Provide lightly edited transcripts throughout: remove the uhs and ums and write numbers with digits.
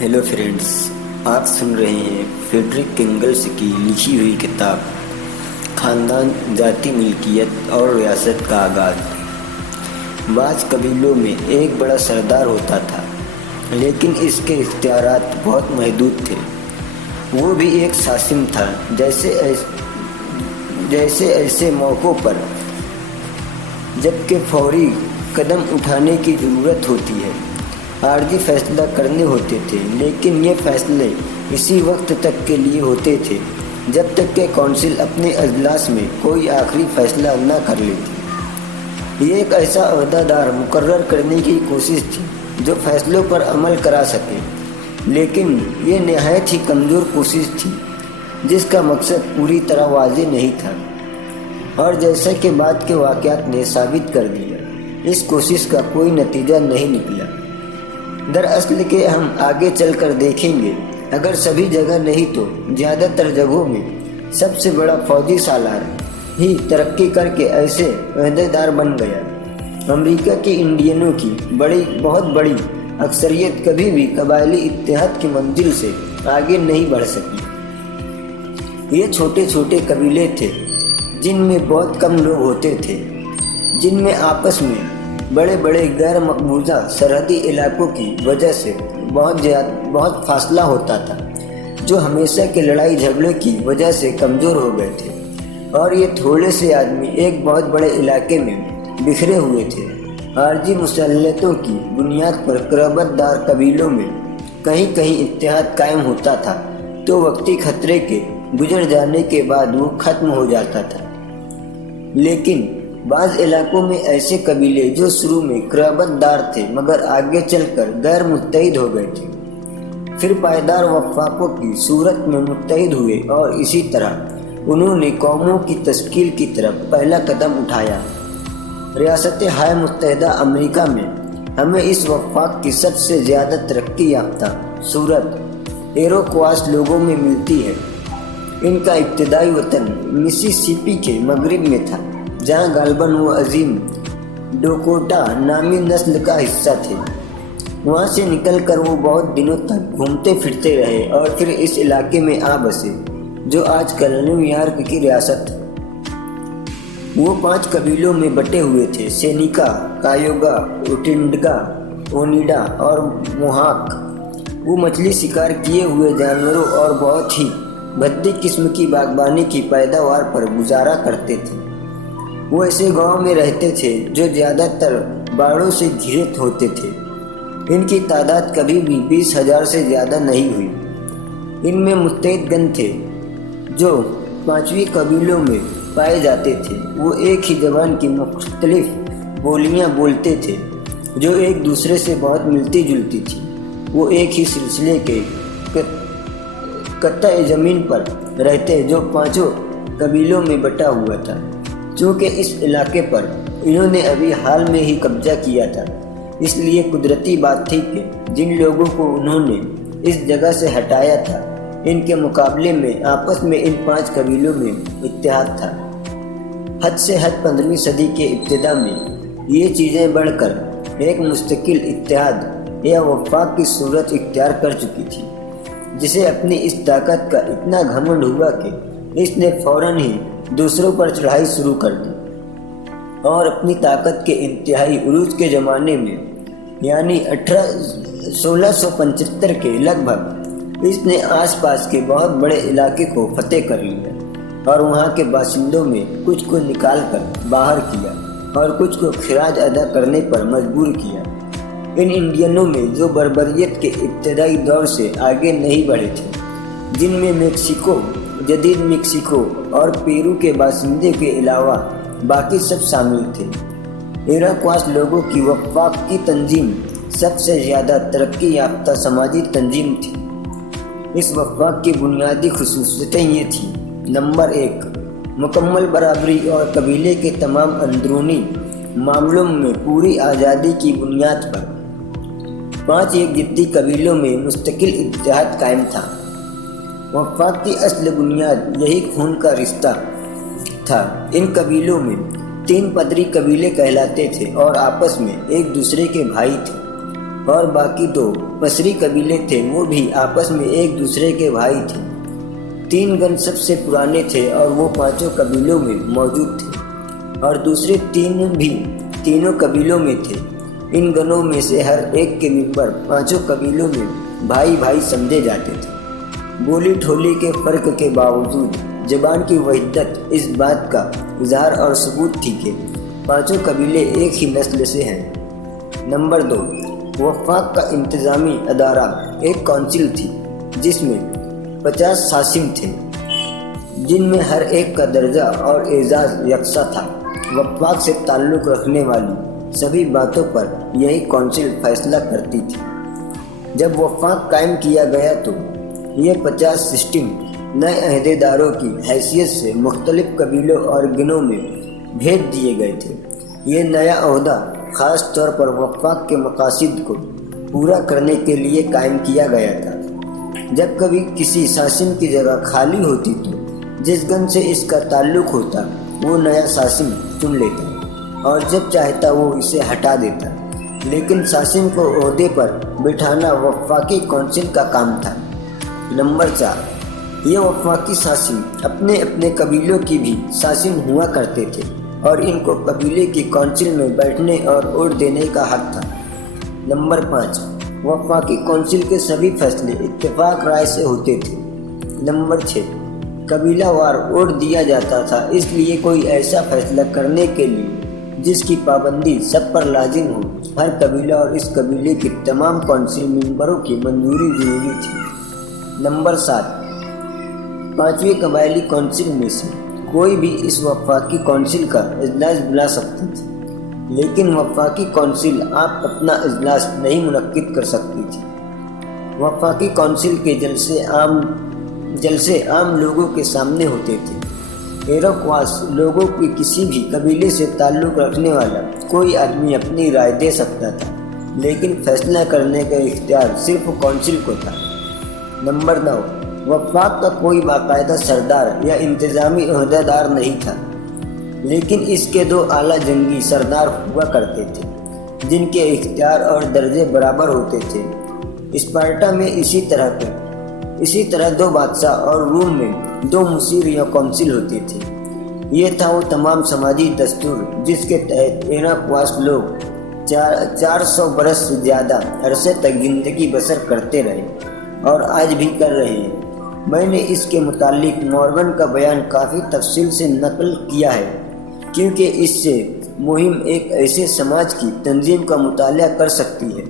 Hello friends, आप सुन रहे हैं फ्रेडरिक एंगल्स की लिखी हुई किताब खानदान, जाति, मिल्कियत और रियासत का आगाज़। बाज़ कबीलों में एक बड़ा सरदार होता था, लेकिन इसके इख्तियारात बहुत महदूद थे। वो भी एक सासिम था। जैसे ऐसे मौक़ों पर जबकि फौरी कदम उठाने की ज़रूरत होती है, आर्जी फैसला करने होते थे, लेकिन ये फैसले इसी वक्त तक के लिए होते थे जब तक कि कौंसिल अपने अजलास में कोई आखिरी फैसला न कर लेती। ये एक ऐसा अहदेदार मुकर्रर करने की कोशिश थी जो फैसलों पर अमल करा सके, लेकिन ये नहायत ही कमज़ोर कोशिश थी जिसका मकसद पूरी तरह वाज़ेह नहीं था। और जैसा कि बाद के वाक़यात ने साबित कर दिया, इस कोशिश का कोई नतीजा नहीं निकला। दरअसल के हम आगे चलकर देखेंगे, अगर सभी जगह नहीं तो ज़्यादातर जगहों में सबसे बड़ा फौजी सालार ही तरक्की करके ऐसे अहदेदार बन गया। अमेरिका के इंडियनों की बहुत बड़ी अक्सरियत कभी भी कबायली इत्तेहाद की मंजिल से आगे नहीं बढ़ सकी। ये छोटे छोटे कबीले थे जिनमें बहुत कम लोग होते थे, जिनमें आपस में बड़े बड़े गैर मकबूजा सरहदी इलाकों की वजह से बहुत फासला होता था, जो हमेशा के लड़ाई झगड़े की वजह से कमज़ोर हो गए थे। और ये थोड़े से आदमी एक बहुत बड़े इलाके में बिखरे हुए थे। आर्जी मुसल्लतों की बुनियाद पर क़राबतदार कबीलों में कहीं कहीं इत्तेहाद कायम होता था, तो वक्ती खतरे के गुजर जाने के बाद वो ख़त्म हो जाता था। लेकिन बाज़ इलाकों में ऐसे कबीले जो शुरू में क़राबतदार थे मगर आगे चलकर गैर मुत्तहिद हो गए थे, फिर पायदार वफ़ाक़ों की सूरत में मुत्तहिद हुए और इसी तरह उन्होंने कौमों की तश्कील की तरफ पहला कदम उठाया। रियासत हाय मुत्तहिदा अमेरिका में हमें इस वफ़ाक़ की सबसे ज़्यादा तरक्की याफ्ता सूरत इरोक्वास लोगों में मिलती है। इनका इब्तदाई वतन मिसिसिपी के मगरिब में था, जहाँ गालबन वो अजीम डोकोटा नामी नस्ल का हिस्सा थे। वहाँ से निकलकर वो बहुत दिनों तक घूमते फिरते रहे और फिर इस इलाके में आ बसे जो आजकल न्यूयॉर्क की रियासत है। वो 5 कबीलों में बटे हुए थे: सेनिका, कायोगा, ओटिंडगा, ओनिडा और मोहाक। वो मछली शिकार किए हुए जानवरों और बहुत ही भद्दी किस्म की बागबानी की पैदावार पर गुजारा करते थे। वो ऐसे गांव में रहते थे जो ज़्यादातर बाड़ों से घिरे होते थे। इनकी तादाद कभी भी 20,000 से ज़्यादा नहीं हुई। इनमें मुत्तहिदगण थे जो 5वीं कबीलों में पाए जाते थे। वो एक ही ज़बान की मुख्तलिफ बोलियां बोलते थे जो एक दूसरे से बहुत मिलती जुलती थी। वो एक ही सिलसिले के कत्ता ज़मीन पर रहते जो 5 कबीलों में बटा हुआ था। चूँकि इस इलाके पर इन्होंने अभी हाल में ही कब्जा किया था, इसलिए कुदरती बात थी कि जिन लोगों को उन्होंने इस जगह से हटाया था, इनके मुकाबले में आपस में इन 5 कबीलों में इत्तेहाद था। हद से हद 15वीं सदी के इब्तिदा में ये चीज़ें बढ़कर एक मुस्तकिल इत्तेहाद या वफ़ाक़ की सूरत इख्तियार कर चुकी थी, जिसे अपनी इस ताकत का इतना घमंड हुआ कि इसने फ़ौरन ही दूसरों पर चढ़ाई शुरू कर दी और अपनी ताकत के इंतहाई उरूज के ज़माने में यानी 1675 के लगभग इसने आसपास के बहुत बड़े इलाके को फतेह कर लिया और वहाँ के बाशिंदों में कुछ को निकाल कर बाहर किया और कुछ को खिराज अदा करने पर मजबूर किया। इन इंडियनों में जो बर्बरियत के इब्तदाई दौर से आगे नहीं बढ़े थे, जिनमें मेक्सिको, जदीद मेक्सिको और पेरू के बासिंदे के अलावा बाकी सब शामिल थे। इरोक्वास लोगों की वफ़ाक़ की तंजीम सबसे ज़्यादा तरक्की याफ्ता समाजी तंजीम थी। इस वफ़ाक़ की बुनियादी खुसूसियतें ये थी: नंबर 1, मुकम्मल बराबरी और कबीले के तमाम अंदरूनी मामलों में पूरी आज़ादी की बुनियाद पर 5 एक जिद्दी कबीलों में मुस्तकिल इत्तेहाद कायम था। वफ़ाक़ की असल बुनियाद यही खून का रिश्ता था। इन कबीलों में 3 पदरी कबीले कहलाते थे और आपस में एक दूसरे के भाई थे। اور باقی 2 مصری قبیلے تھے وہ بھی آپس میں ایک دوسرے کے بھائی تھے۔ 3 گن سب سے پرانے تھے اور وہ 5 قبیلوں میں موجود تھے اور دوسرے 3 بھی تینوں قبیلوں میں تھے۔ ان گنوں میں سے ہر ایک کے ممبر 5 قبیلوں میں بھائی بھائی سمجھے جاتے تھے۔ بولی ٹھولی کے فرق کے باوجود زبان کی وحدت اس بات کا اظہار اور ثبوت تھی کہ 5 قبیلے ایک ہی نسل سے ہیں۔ نمبر 2، وفاق کا انتظامی ادارہ ایک کونسل تھی جس میں 50 ساسن تھے، جن میں ہر ایک کا درجہ اور اعزاز یکساں تھا۔ وفاق سے تعلق رکھنے والی سبھی باتوں پر یہی کونسل فیصلہ کرتی تھی۔ جب وفاق قائم کیا گیا تو یہ 50 سسٹم نئے عہدیداروں کی حیثیت سے مختلف قبیلوں اور گنوں میں بھیج دیے گئے تھے۔ یہ نیا عہدہ خاص طور پر وفاق کے مقاصد کو پورا کرنے کے لیے قائم کیا گیا تھا۔ جب کبھی کسی ساسن کی جگہ خالی ہوتی تو جس گن سے اس کا تعلق ہوتا وہ نیا ساسن چن لیتا اور جب چاہتا وہ اسے ہٹا دیتا، لیکن ساسن کو عہدے پر بٹھانا وفاقی کونسل کا کام تھا۔ نمبر 4، یہ وفاقی ساسن اپنے اپنے قبیلوں کی بھی ساسن ہوا کرتے تھے اور ان کو قبیلے کی کونسل میں بیٹھنے اور ووٹ دینے کا حق تھا۔ نمبر 5، وفاقی کونسل کے سبھی فیصلے اتفاق رائے سے ہوتے تھے۔ نمبر 6، قبیلہ وار ووٹ دیا جاتا تھا، اس لیے کوئی ایسا فیصلہ کرنے کے لیے جس کی پابندی سب پر لازم ہو ہر قبیلہ اور اس قبیلے کے تمام کونسل ممبروں کی منظوری ضروری تھی۔ نمبر 7، 5ویں قبائلی کونسل میں سے کوئی بھی اس وفاقی کونسل کا اجلاس بلا سکتی تھی، لیکن وفاقی کونسل آپ اپنا اجلاس نہیں منعقد کر سکتی تھی۔ وفاقی کونسل کے جلسے عام لوگوں کے سامنے ہوتے تھے۔ ایروکواس لوگوں کی کسی بھی قبیلے سے تعلق رکھنے والا کوئی آدمی اپنی رائے دے سکتا تھا، لیکن فیصلہ کرنے کا اختیار صرف کونسل کو تھا۔ نمبر 9، وفاق کا کوئی باقاعدہ سردار یا انتظامی عہدیدار نہیں تھا، لیکن اس کے 2 اعلیٰ جنگی سردار ہوا کرتے تھے جن کے اختیار اور درجے برابر ہوتے تھے۔ اسپارٹا میں اسی طرح 2 بادشاہ اور روم میں 2 مشیر یا کونسل ہوتے تھے۔ یہ تھا وہ تمام سماجی دستور جس کے تحت ایروکواس لوگ 400 برس سے زیادہ عرصے تک زندگی بسر کرتے رہے اور آج بھی کر رہے ہیں۔ میں نے اس کے متعلق مورگن کا بیان کافی تفصیل سے نقل کیا ہے، کیونکہ اس سے مہم ایک ایسے سماج کی تنظیم کا مطالعہ کر سکتی ہے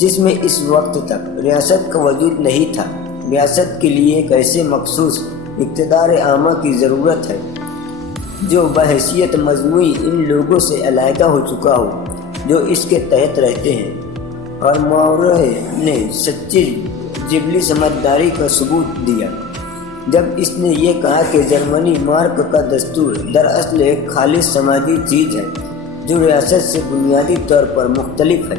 جس میں اس وقت تک ریاست کا وجود نہیں تھا۔ ریاست کے لیے ایک ایسے مخصوص اقتدار عامہ کی ضرورت ہے جو بحیثیت مجموعی ان لوگوں سے علیحدہ ہو چکا ہو جو اس کے تحت رہتے ہیں، اور مورے نے سچی جبلی سمجھداری کا ثبوت دیا جب اس نے یہ کہا کہ جرمنی مارک کا دستور دراصل ایک خالص سماجی چیز ہے جو ریاست سے بنیادی طور پر مختلف ہے،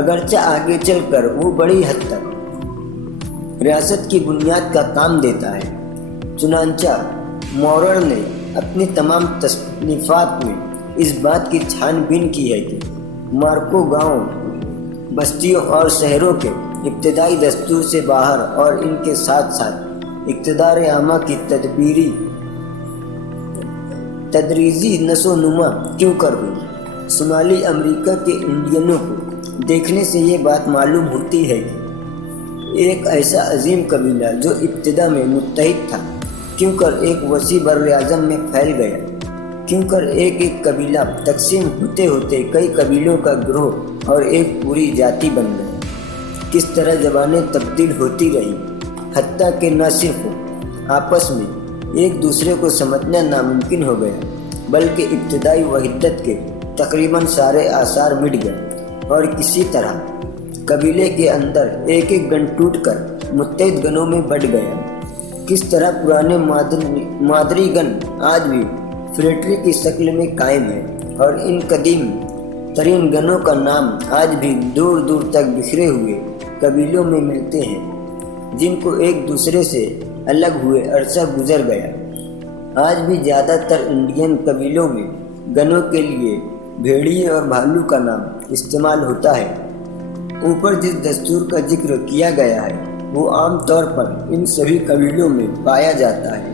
اگرچہ آگے چل کر وہ بڑی حد تک ریاست کی بنیاد کا کام دیتا ہے۔ چنانچہ مورر نے اپنی تمام تصنیفات میں اس بات کی چھان بین کی ہے کہ مارکو گاؤں، بستیوں اور شہروں کے ابتدائی دستور سے باہر اور ان کے ساتھ ساتھ اقتدار عامہ کی تدریجی نشو نما کیوں کر ہوئی۔ شمالی امریکہ کے انڈینوں کو دیکھنے سے یہ بات معلوم ہوتی ہے کہ ایک ایسا عظیم قبیلہ جو ابتدا میں متحد تھا کیوں کر ایک وسیع بر اعظم میں پھیل گیا، کیوں کر ایک قبیلہ تقسیم ہوتے ہوتے کئی قبیلوں کا گروہ اور ایک پوری ذاتی بن گیا، کس طرح زبانیں تبدیل ہوتی رہی، حتیٰ کہ نہ صرف آپس میں ایک دوسرے کو سمجھنا ناممکن ہو گیا بلکہ ابتدائی وحدت کے تقریباً سارے آثار مٹ گئے، اور کسی طرح قبیلے کے اندر ایک ایک گن ٹوٹ کر متحد گنوں میں بٹ گیا۔ کس طرح پرانے مادری گن آج بھی فریٹری کی شکل میں قائم ہے، اور ان قدیم ترین گنوں کا نام آج بھی دور دور تک بکھرے ہوئے قبیلوں میں ملتے ہیں جن کو ایک دوسرے سے الگ ہوئے عرصہ گزر گیا۔ آج بھی زیادہ تر انڈین قبیلوں میں گنوں کے لیے بھیڑیے اور بھالو کا نام استعمال ہوتا ہے۔ اوپر جس دستور کا ذکر کیا گیا ہے وہ عام طور پر ان سبھی قبیلوں میں پایا جاتا ہے۔